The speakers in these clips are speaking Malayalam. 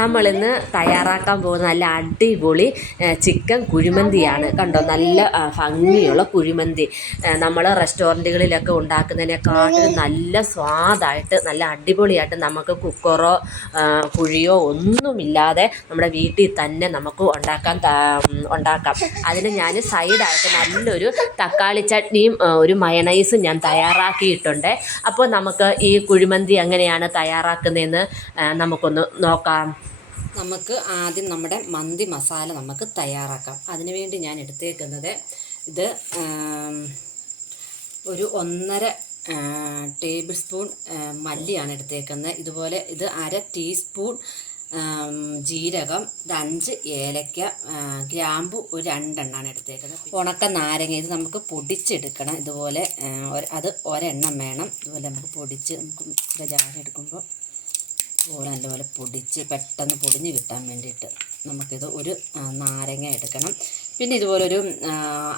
നമ്മളിന്ന് തയ്യാറാക്കാൻ പോകുന്ന നല്ല അടിപൊളി ചിക്കൻ കുഴിമന്തിയാണ്. കണ്ടോ, നല്ല ഭംഗിയുള്ള കുഴിമന്തി. നമ്മൾ റെസ്റ്റോറൻറ്റുകളിലൊക്കെ ഉണ്ടാക്കുന്നതിനെക്കാട്ടിലും നല്ല സ്വാദായിട്ട് നല്ല അടിപൊളിയായിട്ട് നമുക്ക് കുക്കറോ കുഴിയോ ഒന്നുമില്ലാതെ നമ്മുടെ വീട്ടിൽ തന്നെ നമുക്ക് ഉണ്ടാക്കാം. അതിന് ഞാൻ സൈഡായിട്ട് നല്ലൊരു തക്കാളി ചട്നിയും ഒരു മയണൈസും ഞാൻ തയ്യാറാക്കിയിട്ടുണ്ട്. അപ്പോൾ നമുക്ക് ഈ കുഴിമന്തി എങ്ങനെയാണ് തയ്യാറാക്കുന്നതെന്ന് നമുക്കൊന്ന് നോക്കാം. നമുക്ക് ആദ്യം നമ്മുടെ മന്തി മസാല നമുക്ക് തയ്യാറാക്കാം. അതിനുവേണ്ടി ഞാൻ എടുത്തേക്കുന്നത് ഇത് ഒരു 1.5 ടേബിൾ സ്പൂൺ മല്ലിയാണ് എടുത്തേക്കുന്നത്. ഇതുപോലെ ഇത് 1/2 ടീസ്പൂൺ ജീരകം, 5 ഏലക്ക, ഗ്രാമ്പു ഒരു 2 എണ്ണമാണ് എടുത്തേക്കുന്നത്. ഉണക്ക നാരങ്ങ ഇത് നമുക്ക് പൊടിച്ചെടുക്കണം. ഇതുപോലെ അത് ഒരെണ്ണം വേണം. ഇതുപോലെ നമുക്ക് പൊടിച്ച് നമുക്ക് ജാറെടുക്കുമ്പോൾ ഇതുപോലെ നല്ലപോലെ പൊടിച്ച് പെട്ടെന്ന് പൊടിഞ്ഞ് കിട്ടാൻ വേണ്ടിയിട്ട് നമുക്കിത് ഒരു നാരങ്ങ എടുക്കണം. പിന്നെ ഇതുപോലെ ഒരു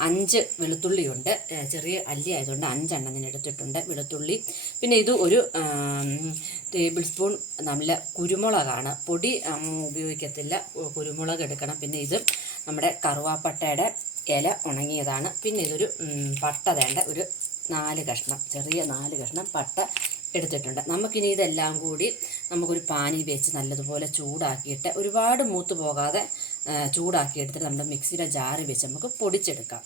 5 വെളുത്തുള്ളിയുണ്ട്. ചെറിയ അല്ലി ആയതുകൊണ്ട് 5 എണ്ണം ഞാൻ എടുത്തിട്ടുണ്ട് വെളുത്തുള്ളി. പിന്നെ ഇത് ഒരു ടേബിൾ സ്പൂൺ നല്ല കുരുമുളകാണ്. പൊടി ഉപയോഗിക്കത്തില്ല, കുരുമുളക് എടുക്കണം. പിന്നെ ഇത് നമ്മുടെ കറുവാപ്പട്ടയുടെ ഇല ഉണങ്ങിയതാണ്. പിന്നെ ഇതൊരു പട്ട വേണ്ട ഒരു 4 കഷ്ണം, ചെറിയ 4 കഷ്ണം പട്ട എടുത്തിട്ടുണ്ട്. നമുക്കിനി ഇതെല്ലാം കൂടി നമുക്കൊരു പാനി വെച്ച് നല്ലതുപോലെ ചൂടാക്കിയിട്ട് ഒരുപാട് മൂത്ത് പോകാതെ ചൂടാക്കി എടുത്തിട്ട് നമ്മുടെ മിക്സിയുടെ ജാറിൽ വെച്ച് നമുക്ക് പൊടിച്ചെടുക്കാം.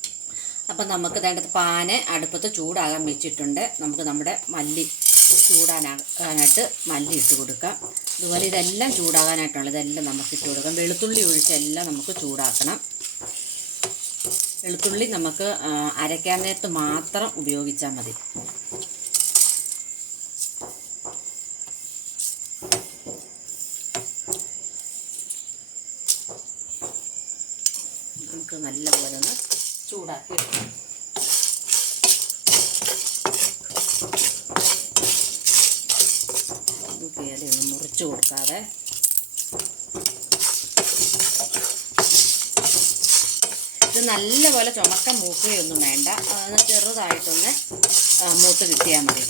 അപ്പം നമുക്ക് വേണ്ടത് പാന് അടുപ്പത്ത് ചൂടാകാൻ വെച്ചിട്ടുണ്ട്. നമുക്ക് നമ്മുടെ മല്ലി ചൂടാനാകാനായിട്ട് മല്ലി ഇട്ട് കൊടുക്കാം. അതുപോലെ ഇതെല്ലാം ചൂടാകാനായിട്ടുള്ളത് ഇതെല്ലാം നമുക്ക് ഇട്ട് കൊടുക്കാം. വെളുത്തുള്ളി ഒഴിച്ചെല്ലാം നമുക്ക് ചൂടാക്കണം. വെളുത്തുള്ളി നമുക്ക് അരയ്ക്കാൻ നേരത്ത് മാത്രം ഉപയോഗിച്ചാൽ മതി. നമുക്ക് നല്ലപോലെ ഒന്ന് ചൂടാക്കി എടുക്കാം. കയറി ഒന്ന് മുറിച്ച് കൊടുക്കാതെ ഇത് നല്ലപോലെ ചുമക്കം മൂക്കുകയൊന്നും വേണ്ട, ചെറുതായിട്ടൊന്ന് മൂത്ത് കിട്ടിയാൽ മതി.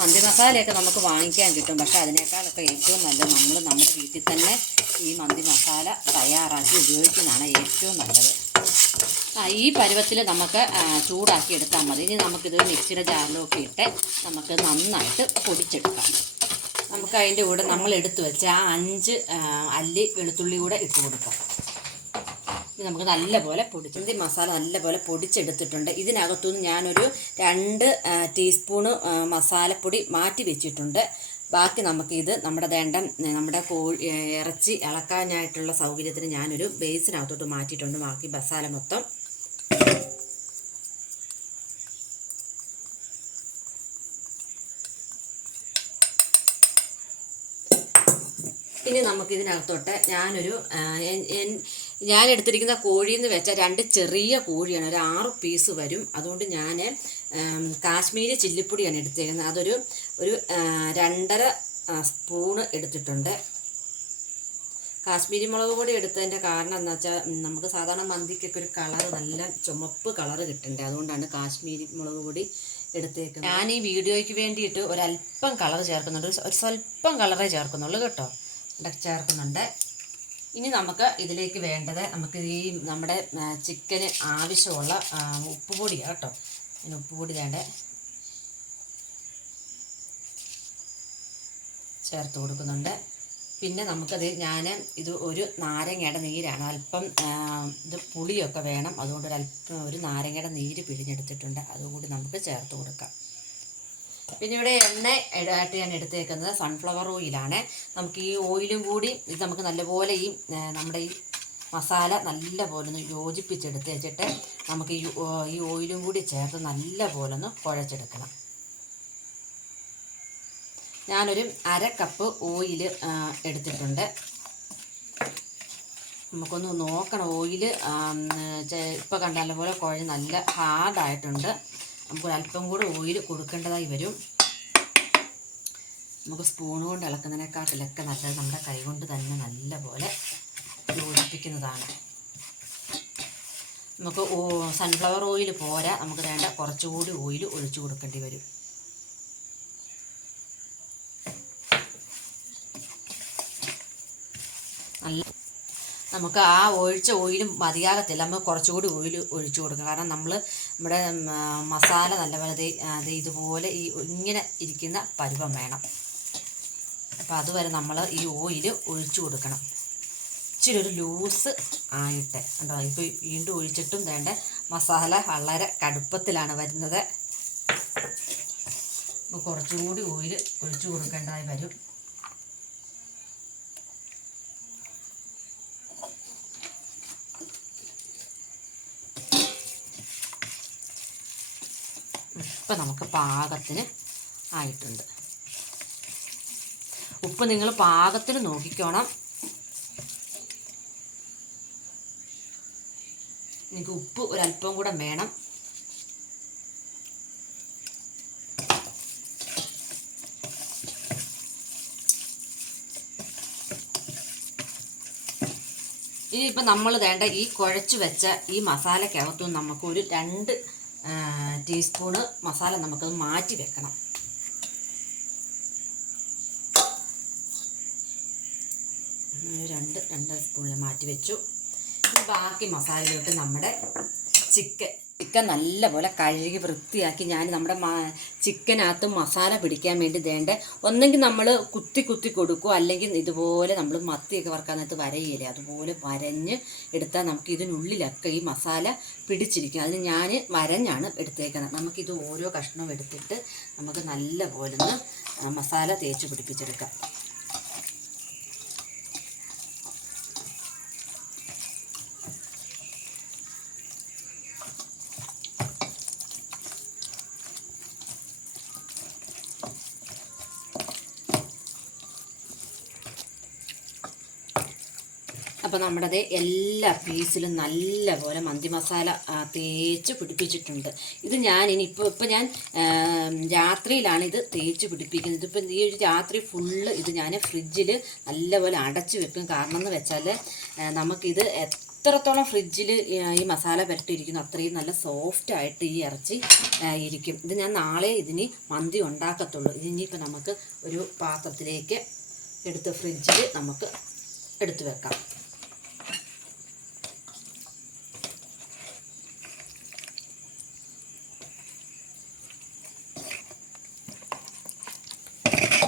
മന്തി മസാലയൊക്കെ നമുക്ക് വാങ്ങിക്കാൻ കിട്ടും, പക്ഷേ അതിനേക്കാളൊക്കെ ഏറ്റവും നല്ലത് നമ്മൾ നമ്മുടെ വീട്ടിൽ തന്നെ ഈ മന്തി മസാല തയ്യാറാക്കി ഉപയോഗിക്കുന്നതാണ് ഏറ്റവും നല്ലത്. ഈ പരുവത്തിൽ നമുക്ക് ചൂടാക്കി എടുത്താൽ മതി. ഇനി നമുക്കിത് മിക്സിയുടെ ജാറിലൊക്കെ ഇട്ട് നമുക്ക് നന്നായിട്ട് പൊടിച്ചെടുക്കാം. നമുക്ക് അതിൻ്റെ കൂടെ നമ്മൾ എടുത്തു വെച്ച ആ 5 അല്ലി വെളുത്തുള്ളി കൂടെ ഇട്ട് കൊടുക്കാം. ഇത് നമുക്ക് നല്ലപോലെ മന്തി മസാല നല്ലപോലെ പൊടിച്ചെടുത്തിട്ടുണ്ട്. ഇതിനകത്തുനിന്ന് ഞാനൊരു 2 ടീസ്പൂണ് മസാലപ്പൊടി മാറ്റി വെച്ചിട്ടുണ്ട്. ബാക്കി നമുക്കിത് നമ്മുടെ ഇറച്ചി ഇളക്കാനായിട്ടുള്ള സൗകര്യത്തിന് ഞാനൊരു ബേസിനകത്തോട്ട് മാറ്റിയിട്ടുണ്ട്. ബാക്കി മസാല മൊത്തം ഇനി നമുക്കിതിനകത്തോട്ട് ഞാൻ എടുത്തിരിക്കുന്ന കോഴിയിൽ നിന്ന് വെച്ച 2 ചെറിയ കോഴിയാണ്, ഒരു 6 പീസ് വരും. അതുകൊണ്ട് ഞാൻ കാശ്മീരി ചില്ലിപ്പൊടിയാണ് എടുത്തിരിക്കുന്നത്. അതൊരു 2.5 സ്പൂണ് എടുത്തിട്ടുണ്ട്. കാശ്മീരി മുളക് പൊടി എടുത്തതിൻ്റെ കാരണം എന്താ വെച്ചാൽ നമുക്ക് സാധാരണ മന്തിക്കൊക്കെ ഒരു കളറ് നല്ല ചുമപ്പ് കളറ് കിട്ടണ്ടേ, അതുകൊണ്ടാണ് കാശ്മീരി മുളക് പൊടി എടുത്തേക്കുന്നത്. ഞാൻ ഈ വീഡിയോയ്ക്ക് വേണ്ടിയിട്ട് ഒരല്പം കളർ ചേർക്കുന്നുണ്ട്, ഒരു സ്വല്പം കളറേ ചേർക്കുന്നുള്ളൂ കേട്ടോ, ചേർക്കുന്നുണ്ട്. ഇനി നമുക്ക് ഇതിലേക്ക് വേണ്ടത് നമുക്ക് ഈ നമ്മുടെ ചിക്കന് ആവശ്യമുള്ള ഉപ്പുപൊടിയാണ് കേട്ടോ. അതിന് ഉപ്പുപൊടി വേണ്ട ചേർത്ത് കൊടുക്കുന്നുണ്ട്. പിന്നെ നമുക്കത് ഇത് ഒരു നാരങ്ങയുടെ നീരാണ്, അല്പം ഇത് പുളിയൊക്കെ വേണം, അതുകൊണ്ട് ഒരു നാരങ്ങയുടെ നീര് പിഴിഞ്ഞെടുത്തിട്ടുണ്ട്, അതുകൂടി നമുക്ക് ചേർത്ത് കൊടുക്കാം. പിന്നെ ഇവിടെ എണ്ണ ആയിട്ട് ഞാൻ എടുത്തേക്കുന്നത് സൺഫ്ലവർ ഓയിലാണ്. നമുക്ക് ഈ ഓയിലും കൂടി ഇത് നമുക്ക് നല്ലപോലെ നമ്മുടെ ഈ മസാല നല്ലപോലെ ഒന്ന് യോജിപ്പിച്ചെടുത്ത് വെച്ചിട്ട് നമുക്ക് ഈ ഓയിലും കൂടി ചേർത്ത് നല്ലപോലെ ഒന്ന് കുഴച്ചെടുക്കണം. ഞാനൊരു 1/2 കപ്പ് ഓയിൽ എടുത്തിട്ടുണ്ട്. നമുക്കൊന്ന് നോക്കണം, ഓയിൽ ഇപ്പോൾ കണ്ടാൽ പോലെ കുഴഞ്ഞ് നല്ല ഹാർഡായിട്ടുണ്ട്. നമുക്ക് അല്പം കൂടെ ഓയിൽ കൊടുക്കേണ്ടതായി വരും. നമുക്ക് സ്പൂൺ കൊണ്ട് ഇളക്കുന്നതിനെക്കാട്ടിലൊക്കെ നല്ലത് നമ്മുടെ കൈ കൊണ്ട് തന്നെ നല്ലപോലെ യോജിപ്പിക്കുന്നതാണ്. നമുക്ക് സൺഫ്ലവർ ഓയിൽ പോരാ, നമുക്ക് വേണ്ട കുറച്ചുകൂടി ഓയിൽ ഒഴിച്ചു കൊടുക്കേണ്ടി വരും. നല്ല നമുക്ക് ആ ഒഴിച്ച ഓയിലും മതിയാകത്തില്ല, നമുക്ക് കുറച്ചുകൂടി ഓയിൽ ഒഴിച്ചു കൊടുക്കണം. കാരണം നമ്മുടെ മസാല നല്ലപോലെ അത് ഇതുപോലെ ഇങ്ങനെ ഇരിക്കുന്ന പരുവം വേണം. അപ്പോൾ അതുവരെ നമ്മൾ ഈ ഓയിൽ ഒഴിച്ചു കൊടുക്കണം. ഇച്ചിരി ഒരു ലൂസ് ആയിട്ട് ഉണ്ടോ. ഇപ്പോൾ വീണ്ടും ഒഴിച്ചിട്ടും വേണ്ട മസാല വളരെ കടുപ്പത്തിലാണ് വരുന്നത്. അപ്പോൾ കുറച്ചുകൂടി ഓയിൽ ഒഴിച്ചു കൊടുക്കേണ്ടതായി വരും. ഇപ്പം നമുക്ക് പാകത്തിന് ആയിട്ടുണ്ട്. ഉപ്പ് നിങ്ങൾ പാകത്തിന് നോക്കിക്കോണം. നിങ്ങൾക്ക് ഉപ്പ് ഒരല്പം കൂടെ വേണം. ഇനിയിപ്പോൾ നമ്മൾ വേണ്ട ഈ കുഴച്ച് വെച്ച ഈ മസാലക്കകത്തും നമുക്ക് ഒരു 2 ടീസ്പൂണ് മസാല നമുക്കത് മാറ്റി വെക്കണം. രണ്ട് സ്പൂൺ മാറ്റി വെച്ചു. ബാക്കി മസാലയിലോട്ട് നമ്മുടെ ചിക്കൻ നല്ലപോലെ കഴുകി വൃത്തിയാക്കി ഞാൻ നമ്മുടെ ചിക്കനകത്ത് മസാല പിടിക്കാൻ വേണ്ടി വേണ്ട ഒന്നെങ്കിൽ നമ്മൾ കുത്തി കൊടുക്കുക, അല്ലെങ്കിൽ ഇതുപോലെ നമ്മൾ മത്തിയൊക്കെ വറുക്കാനകത്ത് വരയില്ലേ അതുപോലെ വരഞ്ഞ് എടുത്താൽ നമുക്ക് ഇതിനുള്ളിലൊക്കെ ഈ മസാല പിടിച്ചിരിക്കും. അതിന് ഞാൻ വരഞ്ഞാണ് എടുത്തേക്കുന്നത്. നമുക്കിത് ഓരോ കഷ്ണവും എടുത്തിട്ട് നമുക്ക് നല്ലപോലെ ഒന്ന് മസാല തേച്ച് പിടിപ്പിച്ചെടുക്കാം. അപ്പോൾ നമ്മുടെ എല്ലാ പീസിലും നല്ലപോലെ മന്തി മസാല തേച്ച് പിടിപ്പിച്ചിട്ടുണ്ട്. ഇത് ഞാൻ ഇപ്പോൾ ഞാൻ രാത്രിയിലാണ് ഇത് തേച്ച് പിടിപ്പിക്കുന്നത്. ഇതിപ്പോൾ ഈ ഒരു രാത്രി ഫുള്ള് ഇത് ഞാൻ ഫ്രിഡ്ജിൽ നല്ലപോലെ അടച്ചു വെക്കും. കാരണം എന്ന് വെച്ചാൽ നമുക്കിത് എത്രത്തോളം ഫ്രിഡ്ജിൽ ഈ മസാല പുരട്ടിയിരിക്കുന്നു അത്രയും നല്ല സോഫ്റ്റായിട്ട് ഈ ഇറച്ചി ഇരിക്കും. ഇത് ഞാൻ നാളെ ഇതിന് മന്തി ഉണ്ടാക്കത്തുള്ളൂ. ഇതിനിപ്പോൾ നമുക്ക് ഒരു പാത്രത്തിലേക്ക് എടുത്ത് ഫ്രിഡ്ജിൽ നമുക്ക് എടുത്തു വെക്കാം.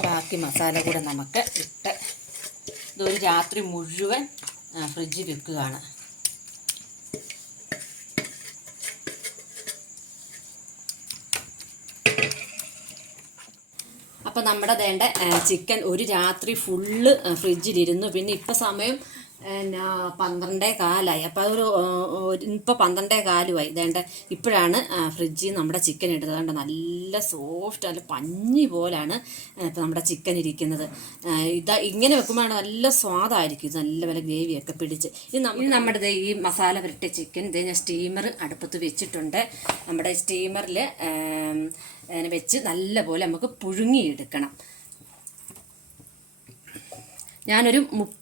ബാക്കി മസാല കൂടെ നമുക്ക് ഇട്ട് ഇതൊരു രാത്രി മുഴുവൻ ഫ്രിഡ്ജിൽ വെക്കുകയാണ്. അപ്പോൾ നമ്മുടെ വേണ്ട ചിക്കൻ ഒരു രാത്രി ഫുള്ള് ഫ്രിഡ്ജിലിരുന്നു. പിന്നെ ഇപ്പോൾ സമയം 12:15. അപ്പോൾ അതൊരു ഇപ്പോൾ 12:15 ഇതേണ്ട ഇപ്പോഴാണ് ഫ്രിഡ്ജിൽ നമ്മുടെ ചിക്കൻ എടുത്തതുകൊണ്ട് നല്ല സോഫ്റ്റ് നല്ല പഞ്ഞി പോലാണ് ഇപ്പോൾ നമ്മുടെ ചിക്കൻ ഇരിക്കുന്നത്. ഇങ്ങനെ വെക്കുമ്പോഴാണ് നല്ല സ്വാദായിരിക്കും. ഇത് നല്ല പോലെ ഗ്രേവിയൊക്കെ പിടിച്ച്. ഇനി നമ്മുടെ ഈ മസാല പുരട്ടിയ ചിക്കൻ ഇത് ഞാൻ സ്റ്റീമർ അടുപ്പത്ത് വെച്ചിട്ടുണ്ട്. നമ്മുടെ സ്റ്റീമറിൽ വെച്ച് നല്ലപോലെ നമുക്ക് പുഴുങ്ങിയെടുക്കണം. ഞാനൊരു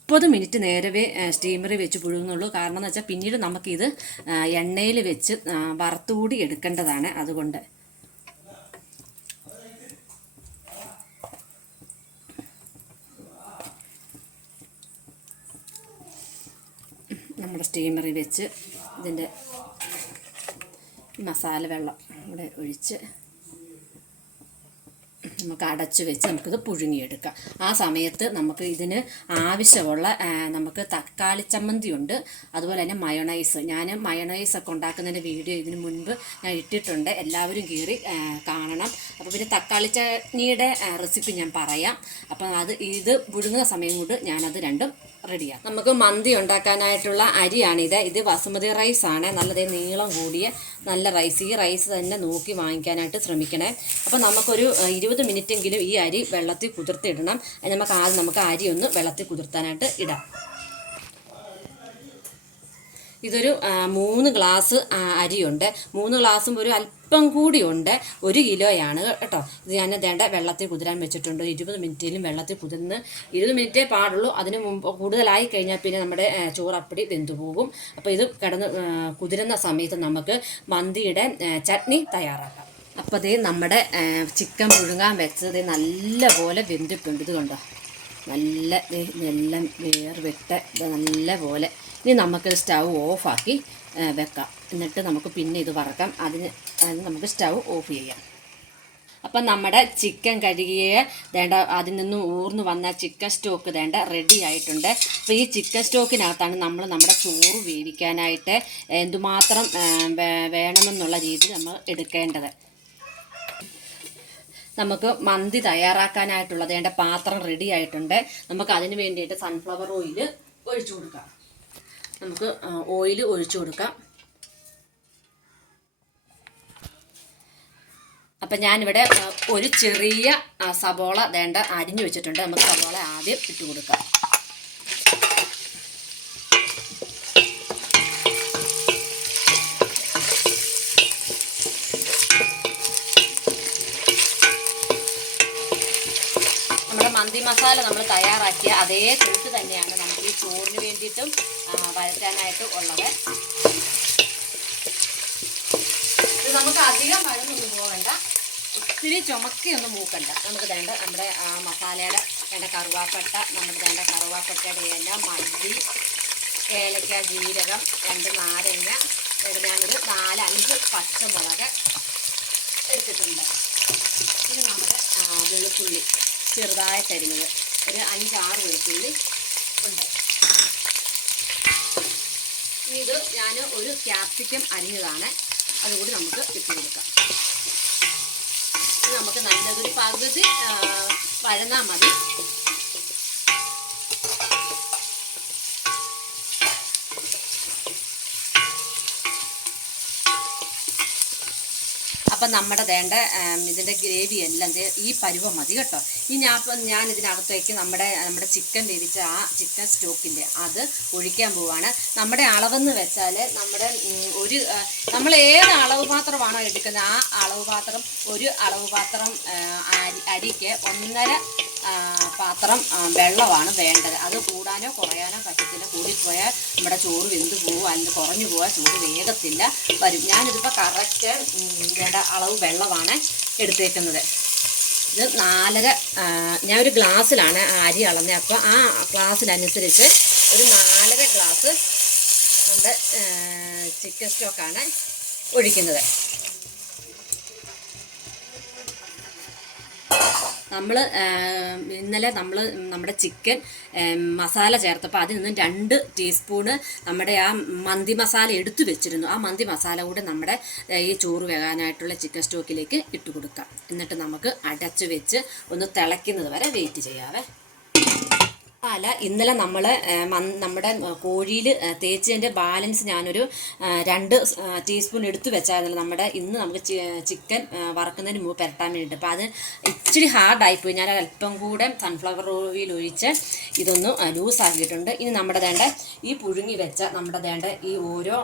30 മിനിറ്റ് നേരവേ സ്റ്റീമറിൽ വെച്ച് പുഴുങ്ങുന്നുള്ളൂ. കാരണം എന്ന് വെച്ചാൽ പിന്നീട് നമുക്കിത് എണ്ണയിൽ വെച്ച് വറുത്തുകൂടി എടുക്കേണ്ടതാണ്. അതുകൊണ്ട് നമ്മുടെ സ്റ്റീമറിൽ വെച്ച് ഇതിൻ്റെ മസാല വെള്ളം ഇവിടെ ഒഴിച്ച് നമുക്ക് അടച്ചു വെച്ച് നമുക്കിത് പുഴുങ്ങിയെടുക്കാം. ആ സമയത്ത് നമുക്ക് ഇതിന് ആവശ്യമുള്ള നമുക്ക് തക്കാളി ചമ്മന്തി ഉണ്ട്, അതുപോലെ തന്നെ മയോണൈസ്. ഞാൻ മയോണൈസൊക്കെ ഉണ്ടാക്കുന്നതിൻ്റെ വീഡിയോ ഇതിന് മുൻപ് ഞാൻ ഇട്ടിട്ടുണ്ട്, എല്ലാവരും കയറി കാണണം. അപ്പോൾ പിന്നെ തക്കാളി ചട്നിയുടെ റെസിപ്പി ഞാൻ പറയാം. അപ്പം ഇത് പുഴുങ്ങുന്ന സമയം കൊണ്ട് ഞാനത് രണ്ടും റെഡിയാണ്. നമുക്ക് മന്തി ഉണ്ടാക്കാനായിട്ടുള്ള അരിയാണിത്. ഇത് ബസുമതി റൈസാണ്. നല്ലതേ നീളം കൂടിയ നല്ല റൈസ്. ഈ റൈസ് തന്നെ നോക്കി വാങ്ങിക്കാനായിട്ട് ശ്രമിക്കണേ. അപ്പോൾ നമുക്കൊരു 20 മിനിറ്റെങ്കിലും ഈ അരി വെള്ളത്തിൽ കുതിർത്തിടണം. നമുക്ക് അരി ഒന്ന് വെള്ളത്തിൽ കുതിർത്താനായിട്ട് ഇടാം. ഇതൊരു 3 ഗ്ലാസ് അരിയുണ്ട്. 3 ഗ്ലാസും ഒരു അല്പം കൂടിയുണ്ട്. 1 കിലോയാണ് കേട്ടോ. ഇത് ഞാൻ വേണ്ട വെള്ളത്തിൽ കുതിരാൻ വെച്ചിട്ടുണ്ട്. 20 മിനിറ്റിലും വെള്ളത്തിൽ കുതിർന്ന് 20 മിനിറ്റേ പാടുള്ളൂ. അതിന് മുമ്പ് കൂടുതലായി കഴിഞ്ഞാൽ പിന്നെ നമ്മുടെ ചോറപ്പടി വെന്തു പോകും. അപ്പോൾ ഇത് കിടന്ന് കുതിരുന്ന സമയത്ത് നമുക്ക് മന്തിയുടെ ചട്നി തയ്യാറാക്കാം. അപ്പോൾ നമ്മുടെ ചിക്കൻ പുഴുങ്ങാൻ വെച്ചത് നല്ലപോലെ വെന്തിട്ടുണ്ട്. ഇത് കണ്ടോ, നല്ല ഇതെല്ലാം വേർവിട്ട് ഇത് നല്ല പോലെ. ഇനി നമുക്ക് സ്റ്റൗ ഓഫാക്കി വെക്കാം. എന്നിട്ട് നമുക്ക് പിന്നെ ഇത് വറക്കാം. അതിന് നമുക്ക് സ്റ്റൗ ഓഫ് ചെയ്യാം. അപ്പം നമ്മുടെ ചിക്കൻ കഴുകിയ വേണ്ട അതിൽ നിന്നും ഊർന്ന് വന്ന ചിക്കൻ സ്റ്റോക്ക് വേണ്ട റെഡി ആയിട്ടുണ്ട്. അപ്പോൾ ഈ ചിക്കൻ സ്റ്റോക്കിനകത്താണ് നമ്മൾ നമ്മുടെ ചോറ് വേവിക്കാനായിട്ട് എന്തുമാത്രം വേണമെന്നുള്ള രീതിയിൽ നമ്മൾ എടുക്കേണ്ടത്. നമുക്ക് മന്തി തയ്യാറാക്കാനായിട്ടുള്ളത് വേണ്ട പാത്രം റെഡി ആയിട്ടുണ്ട്. നമുക്ക് അതിന് വേണ്ടിയിട്ട് സൺഫ്ലവർ ഓയിൽ ഒഴിച്ചു കൊടുക്കാം. നമുക്ക് ഓയിൽ ഒഴിച്ചു കൊടുക്കാം. അപ്പം ഞാനിവിടെ ഒരു ചെറിയ സവോള വേണ്ട അരിഞ്ഞു വെച്ചിട്ടുണ്ട്. നമുക്ക് സവോള ആദ്യം ഇട്ട് കൊടുക്കാം. നമ്മുടെ മന്തി മസാല നമ്മൾ തയ്യാറാക്കിയ അതേ കൂട്ട് തന്നെയാണ് നമുക്ക് ഈ ചോറിന് വേണ്ടിയിട്ടും വഴറ്റാനായിട്ട് ഉള്ളത്. ഇത് നമുക്ക് അധികം വഴന്നൊന്നും പോകണ്ട, ഒത്തിരി ചുമക്കിയൊന്നും മൂക്കണ്ട. നമുക്ക് വേണ്ട നമ്മുടെ മസാലയുടെ വേണ്ട കറുവാപ്പട്ട, നമ്മുടെ വേണ്ട കറുവാപ്പട്ടയുടെ ഇല, മല്ലി, ഏലക്ക, ജീരകം, 2 നാരങ്ങ, ഞാനൊരു 4-5 പച്ചമുളക് എടുത്തിട്ടുണ്ട്. ഇത് നമ്മുടെ വെളുത്തുള്ളി ചെറുതായിട്ടരിഞ്ഞത് ഒരു 5-6 വെളുത്തുള്ളി ഉണ്ട്. ഇത് ഞാൻ ഒരു ക്യാപ്സിക്കം അരിഞ്ഞതാണ്, അതുകൂടി നമുക്ക് ഇട്ട് കൊടുക്കാം. ഇത് നമുക്ക് നല്ലതൊരു പകുതി വഴന്നാൽ മതി. അപ്പം നമ്മുടെ വേണ്ട ഇതിൻ്റെ ഗ്രേവി എല്ലാം ഈ പരുവം മതി കേട്ടോ. ഇനി ഞാൻ ഇതിനകത്തേക്ക് നമ്മുടെ ചിക്കൻ വേവിച്ച ആ ചിക്കൻ സ്റ്റോക്കിൻ്റെ അത് ഒഴിക്കാൻ പോവാണ്. നമ്മുടെ അളവെന്ന് വെച്ചാൽ നമ്മൾ ഏത് അളവ് പാത്രമാണോ എടുക്കുന്നത് ആ അളവ് പാത്രം, ഒരു അളവ് പാത്രം അരിക്ക് 1.5 പാത്രം വെള്ളമാണ് വേണ്ടത്. അത് കൂടാനോ കുറയാനോ പറ്റത്തില്ല. കൂടിപ്പോയാൽ നമ്മുടെ ചോറ് വെന്ത് പോകും, അല്ലെങ്കിൽ കുറഞ്ഞു പോയാൽ ചോറ് വേഗത്തില്ല വരും. ഞാനിതിപ്പോൾ കറക്റ്റ് വേണ്ട അളവ് വെള്ളമാണ് എടുത്തേക്കുന്നത്. ഇത് 4.5 ഞാനൊരു ഗ്ലാസ്സിലാണ് അരി അളന്നത്. അപ്പോൾ ആ ഗ്ലാസ്സിനനുസരിച്ച് ഒരു 4.5 ഗ്ലാസ് നമ്മുടെ ചിക്കൻ സ്റ്റോക്കാണ് ഒഴിക്കുന്നത്. ഇന്നലെ നമ്മുടെ ചിക്കൻ മസാല ചേർത്തപ്പോൾ അതിൽ നിന്നും 2 ടീസ്പൂണ് നമ്മുടെ ആ മന്തി മസാല എടുത്തു വെച്ചിരുന്നു. ആ മന്തി മസാല കൂടെ നമ്മുടെ ഈ ചോറ് വേകാനായിട്ടുള്ള ചിക്കൻ സ്റ്റോക്കിലേക്ക് ഇട്ട് കൊടുക്കാം. എന്നിട്ട് നമുക്ക് അടച്ച് വെച്ച് ഒന്ന് തിളയ്ക്കുന്നത് വരെ വെയിറ്റ് ചെയ്യാവേ. ഇന്നലെ നമ്മൾ നമ്മുടെ കോഴിയിൽ തേച്ചതിൻ്റെ ബാലൻസ് ഞാനൊരു 2 ടീസ്പൂൺ എടുത്തു വെച്ചായിരുന്നു. ഇന്ന് നമുക്ക് ചിക്കൻ വറക്കുന്നതിന് മുമ്പ് പുരട്ടാൻ വേണ്ടിയിട്ട്. അപ്പോൾ അത് ഇച്ചിരി ഹാർഡായിപ്പോയി. ഞാൻ അല്പം കൂടെ സൺഫ്ലവർ ഓയിൽ ഒഴിച്ച് ഇതൊന്ന് ലൂസാക്കിയിട്ടുണ്ട്. ഇനി നമ്മുടെ ഈ പുഴുങ്ങി വെച്ച നമ്മുടെ ഈ ഓരോ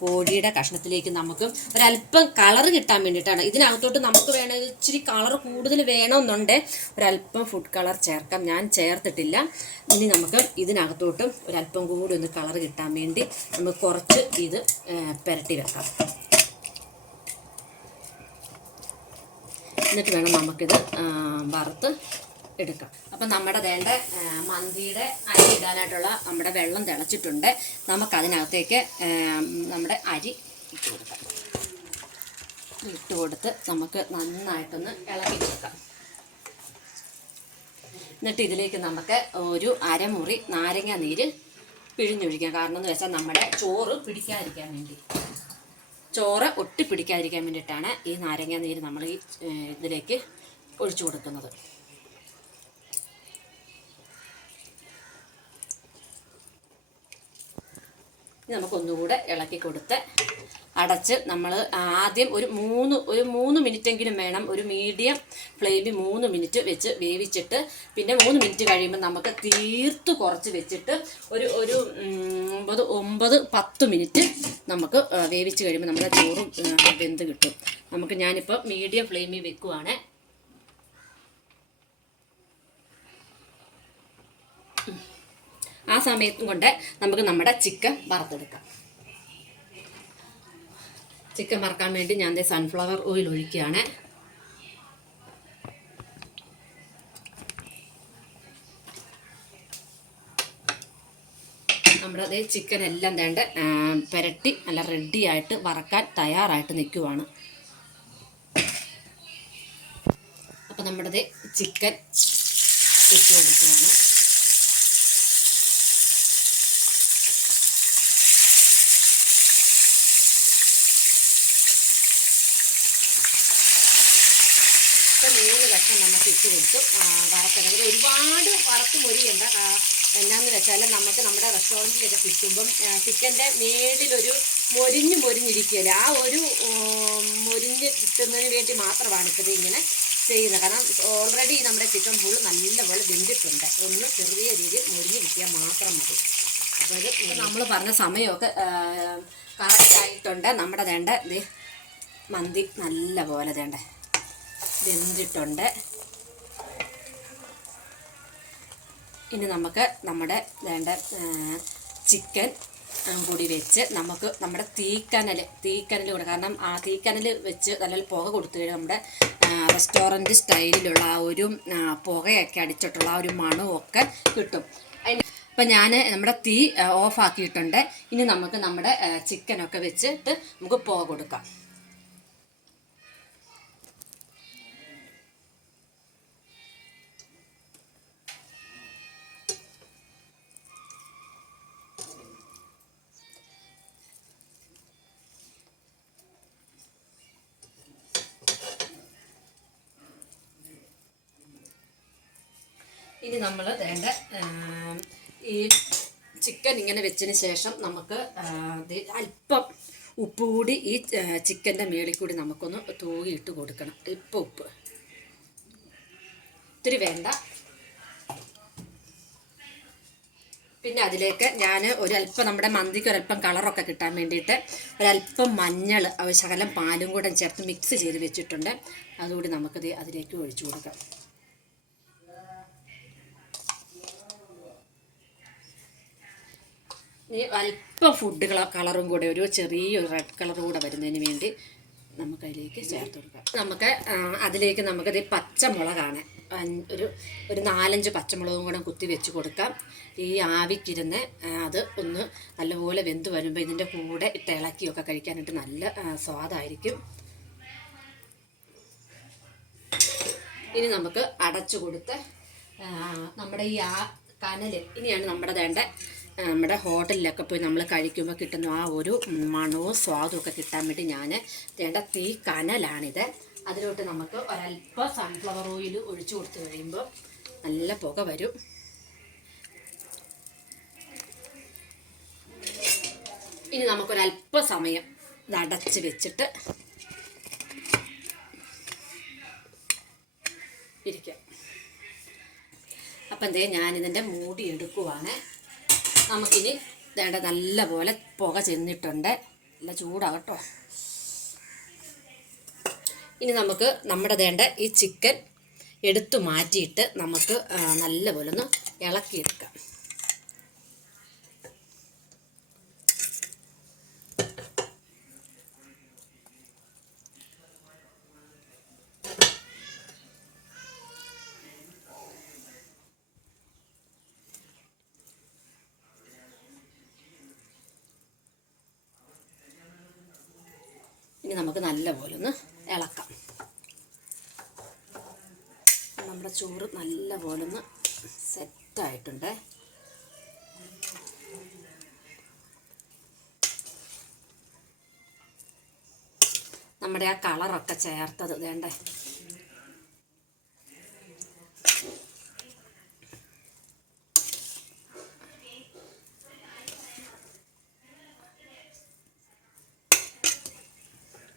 കോഴിയുടെ കഷ്ണത്തിലേക്ക് നമുക്ക് ഒരല്പം കളർ കിട്ടാൻ വേണ്ടിയിട്ടാണ്. ഇതിനകത്തോട്ട് നമുക്ക് വേണമെങ്കിൽ ഇച്ചിരി കളർ കൂടുതൽ വേണമെന്നുണ്ട് ഒരല്പം ഫുഡ് കളർ ചേർക്കാം. ഞാൻ ചേർത്തിട്ടില്ല. ഇനി നമുക്ക് ഇതിനകത്തോട്ടും ഒരല്പം കൂടി ഒന്ന് കളർ കിട്ടാൻ വേണ്ടി നമുക്ക് കുറച്ച് ഇത് പുരട്ടി വെക്കാം. എന്നിട്ട് വേണം നമുക്കിത് വറുത്ത് എടുക്കാം. അപ്പം നമ്മുടെ മന്തിയുടെ അരി ഇടാനായിട്ടുള്ള നമ്മുടെ വെള്ളം തിളച്ചിട്ടുണ്ട്. നമുക്കതിനകത്തേക്ക് നമ്മുടെ അരി ഇട്ട് കൊടുക്കാം. ഇട്ട് കൊടുത്ത് നമുക്ക് നന്നായിട്ടൊന്ന് ഇളക്കി കൊടുക്കാം. എന്നിട്ട് ഇതിലേക്ക് നമുക്ക് ഒരു അരമുറി നാരങ്ങ നീര് പിഴിഞ്ഞൊഴിക്കാം. കാരണം എന്ന് വെച്ചാൽ നമ്മുടെ ചോറ് പിടിക്കാതിരിക്കാൻ വേണ്ടി, ചോറ് ഒട്ടി പിടിക്കാതിരിക്കാൻ വേണ്ടിയിട്ടാണ് ഈ നാരങ്ങ നീര് നമ്മൾ ഈ ഇതിലേക്ക് ഒഴിച്ചു കൊടുക്കുന്നത്. നമുക്കൊന്നുകൂടെ ഇളക്കി കൊടുത്ത് അടച്ച് നമ്മൾ ആദ്യം ഒരു 3 മിനിറ്റെങ്കിലും വേണം. ഒരു മീഡിയം ഫ്ലെയിമിൽ 3 മിനിറ്റ് വെച്ച് വേവിച്ചിട്ട് പിന്നെ 3 മിനിറ്റ് കഴിയുമ്പോൾ നമുക്ക് തീർത്ത് കുറച്ച് വെച്ചിട്ട് ഒരു 9-10 മിനിറ്റ് നമുക്ക് വേവിച്ച് കഴിയുമ്പോൾ നമ്മുടെ ചോറും വെന്ത് കിട്ടും. ഞാനിപ്പോൾ മീഡിയം ഫ്ലെയിമിൽ വെക്കുവാണ്. ആ സമയത്തും കൊണ്ട് നമുക്ക് നമ്മുടെ ചിക്കൻ വറുത്തെടുക്കാം. ചിക്കൻ വറുക്കാൻ വേണ്ടി ഞാൻ സൺഫ്ലവർ ഓയിൽ ഒഴിക്കുകയാണ്. നമ്മുടെ അതേ ചിക്കൻ എല്ലാം വേണ്ട പുരട്ടി നല്ല റെഡിയായിട്ട് വറക്കാൻ തയ്യാറായിട്ട് നിൽക്കുവാണ്. അപ്പം നമ്മുടെ ചിക്കൻ ഇട്ട് കൊടുക്കുകയാണ്. ഇപ്പം 3 കഷ്ണം നമുക്ക് ഇട്ട് കൊടുത്തു വറുക്കണമെങ്കിൽ ഒരുപാട് വറുത്ത് മൊരിയണ്ട. എന്നാന്ന് വെച്ചാൽ നമുക്ക് നമ്മുടെ റെസ്റ്റോറൻറ്റിലൊക്കെ കിട്ടുമ്പം ചിക്കൻ്റെ മേളിലൊരു മൊരിഞ്ഞിരിക്കുകയില്ല. ആ ഒരു മൊരിഞ്ഞ് കിട്ടുന്നതിന് വേണ്ടി മാത്രമാണ് ഇപ്പോൾ ഇങ്ങനെ ചെയ്യുന്നത്. കാരണം ഓൾറെഡി നമ്മുടെ ചിക്കൻ ഫുൾ നല്ലപോലെ വെന്തിട്ടുണ്ട്. ഒന്ന് ചെറിയ രീതിയിൽ മൊരിഞ്ഞ് കിട്ടിയാൽ മാത്രം മതി. അപ്പോൾ ഇത് നമ്മൾ പറഞ്ഞ സമയമൊക്കെ കറക്റ്റായിട്ടുണ്ട്. നമ്മുടെ വേണ്ട മന്തി നല്ല പോലെ വേണ്ട വെന്തിട്ടുണ്ട്. ഇനി നമുക്ക് നമ്മുടെ വേണ്ട ചിക്കൻ കൂടി വെച്ച് നമുക്ക് നമ്മുടെ തീക്കനൽ കൂടെ, കാരണം ആ തീക്കനൽ വെച്ച് നല്ല പുക കൊടുത്തു കഴിഞ്ഞാൽ നമ്മുടെ റെസ്റ്റോറൻറ്റ് സ്റ്റൈലിലുള്ള ആ ഒരു പുകയൊക്കെ അടിച്ചിട്ടുള്ള ആ ഒരു മണമൊക്കെ കിട്ടും. അപ്പം ഞാൻ നമ്മുടെ തീ ഓഫാക്കിയിട്ടുണ്ട്. ഇനി നമുക്ക് നമ്മുടെ ചിക്കനൊക്കെ വെച്ചിട്ട് നമുക്ക് പുക കൊടുക്കാം. ഇനി നമ്മൾ വേണ്ട ഈ ചിക്കൻ ഇങ്ങനെ വെച്ചതിന് ശേഷം നമുക്ക് അല്പം ഉപ്പ് കൂടി ഈ ചിക്കൻ്റെ മേളിൽ കൂടി നമുക്കൊന്ന് തൂകിയിട്ട് കൊടുക്കണം. ഇപ്പം ഉപ്പ് ഇത്തിരി വേണ്ട. പിന്നെ അതിലേക്ക് ഞാൻ ഒരല്പം നമ്മുടെ മന്തിക്ക് ഒരല്പം കളറൊക്കെ കിട്ടാൻ വേണ്ടിയിട്ട് ഒരല്പം മഞ്ഞൾ ശകലം പാലും കൂടെ ചേർത്ത് മിക്സ് ചെയ്ത് വെച്ചിട്ടുണ്ട്. അതുകൂടി നമുക്കത് അതിലേക്ക് ഒഴിച്ചു കൊടുക്കാം. ഇനി അല്പം ഫുഡ് കളറും കൂടെ ഒരു ചെറിയൊരു റെഡ് കളർ കൂടെ വരുന്നതിന് വേണ്ടി നമുക്കതിലേക്ക് ചേർത്ത് കൊടുക്കാം. നമുക്ക് അതിലേക്ക് നമുക്കത് പച്ചമുളകാണ് ഒരു 4-5 പച്ചമുളകും കൂടെ കുത്തി വെച്ച് കൊടുക്കാം. ഈ ആവിക്കിരുന്ന് അത് ഒന്ന് നല്ലപോലെ വെന്ത് വരുമ്പോൾ ഇതിൻ്റെ കൂടെ ഇട്ട് ഇളക്കിയൊക്കെ കഴിക്കാനായിട്ട് നല്ല സ്വാദായിരിക്കും. ഇനി നമുക്ക് അടച്ചു കൊടുത്ത് നമ്മുടെ ഈ കനൽ ഇനിയാണ് നമ്മുടെ ഹോട്ടലിലൊക്കെ പോയി നമ്മൾ കഴിക്കുമ്പോൾ കിട്ടുന്ന ആ ഒരു മണവും സ്വാദും ഒക്കെ കിട്ടാൻ വേണ്ടി ഞാൻ തീ കനലാണിത്. അതിലോട്ട് നമുക്ക് ഒരല്പം സൺഫ്ലവർ ഓയിൽ ഒഴിച്ചു കൊടുത്തു കഴിയുമ്പോൾ നല്ല പുക വരും. ഇനി നമുക്കൊരല്പ സമയം ഇത് അടച്ച് വെച്ചിട്ട് ഇരിക്കാം. അപ്പം ഞാനിതിൻ്റെ മൂടി എടുക്കുവാണ്. നമുക്കിനി നല്ല പോലെ പുക ചെന്നിട്ടുണ്ട്. നല്ല ചൂടാകട്ടോ. ഇനി നമുക്ക് നമ്മുടെ ഈ ചിക്കൻ എടുത്തു മാറ്റിയിട്ട് നമുക്ക് നല്ലപോലെ ഒന്ന് ഇളക്കിയെടുക്കാം. ഇനി നമുക്ക് നല്ലപോലെ ഒന്ന് ഇളക്കാം. നമ്മുടെ ചോറ് നല്ലപോലെ ഒന്ന് സെറ്റായിട്ടുണ്ട്. നമ്മുടെ ആ കളറൊക്കെ ചേർത്തത് വേണ്ടേ.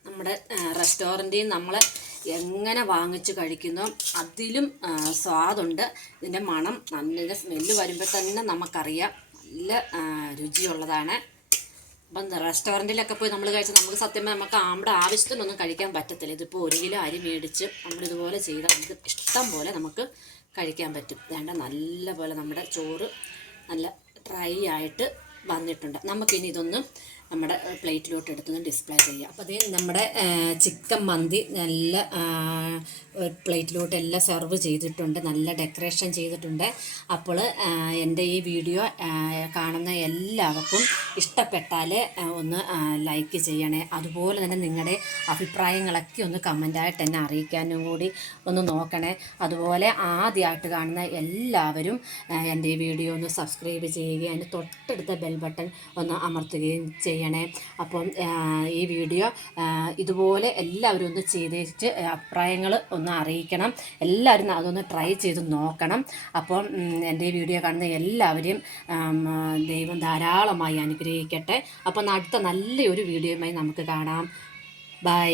നമ്മുടെ റെസ്റ്റോറൻറ്റിൽ നമ്മൾ എങ്ങനെ വാങ്ങിച്ച് കഴിക്കുന്നോ അതിലും സ്വാദുണ്ട്. ഇതിൻ്റെ മണം നല്ല സ്മെല്ല് വരുമ്പോൾ തന്നെ നമുക്കറിയാം നല്ല രുചിയുള്ളതാണ്. അപ്പം റെസ്റ്റോറൻറ്റിലൊക്കെ പോയി നമ്മൾ കഴിച്ചാൽ നമുക്ക് സത്യം നമുക്ക് നമ്മുടെ ആവശ്യത്തിനൊന്നും കഴിക്കാൻ പറ്റത്തില്ല. ഇതിപ്പോൾ 1 കിലോ അരി മേടിച്ച് നമ്മളിതുപോലെ ചെയ്താൽ നമുക്ക് ഇഷ്ടം പോലെ നമുക്ക് കഴിക്കാൻ പറ്റും. നല്ല പോലെ നമ്മുടെ ചോറ് നല്ല ഡ്രൈ ആയിട്ട് വന്നിട്ടുണ്ട്. നമുക്കിനി ഇതൊന്ന് നമ്മുടെ പ്ലേറ്റിലോട്ട് എടുത്തൊന്ന് ഡിസ്പ്ലേ ചെയ്യാം. അപ്പോൾ അതേ നമ്മുടെ ചിക്കൻ മന്തി നല്ല പ്ലേറ്റിലോട്ട് എല്ലാം സെർവ് ചെയ്തിട്ടുണ്ട്, നല്ല ഡെക്കറേഷൻ ചെയ്തിട്ടുണ്ട്. അപ്പോൾ എൻ്റെ ഈ വീഡിയോ കാണുന്ന എല്ലാവർക്കും ഇഷ്ടപ്പെട്ടാൽ ഒന്ന് ലൈക്ക് ചെയ്യണേ. അതുപോലെ തന്നെ നിങ്ങളുടെ അഭിപ്രായങ്ങളൊക്കെ ഒന്ന് കമൻറ്റായിട്ട് എന്നെ അറിയിക്കാനും കൂടി ഒന്ന് നോക്കണേ. അതുപോലെ ആദ്യമായിട്ട് കാണുന്ന എല്ലാവരും എൻ്റെ ഈ വീഡിയോ ഒന്ന് സബ്സ്ക്രൈബ് ചെയ്യുകയും അതിന് തൊട്ടടുത്ത ബെൽ ബട്ടൺ ഒന്ന് അമർത്തുകയും ചെയ്യണേ. അപ്പം ഈ വീഡിയോ ഇതുപോലെ എല്ലാവരും ഒന്ന് ചെയ്തേച്ച് അഭിപ്രായങ്ങൾ ഒന്ന് അറിയിക്കണം. എല്ലാവരും അതൊന്ന് ട്രൈ ചെയ്ത് നോക്കണം. അപ്പം എൻ്റെ ഈ വീഡിയോ കാണുന്ന എല്ലാവരെയും ദൈവം ധാരാളമായി അനുഗ്രഹിക്കട്ടെ. അപ്പം അടുത്ത നല്ലൊരു വീഡിയോയുമായി നമുക്ക് കാണാം. ബൈ.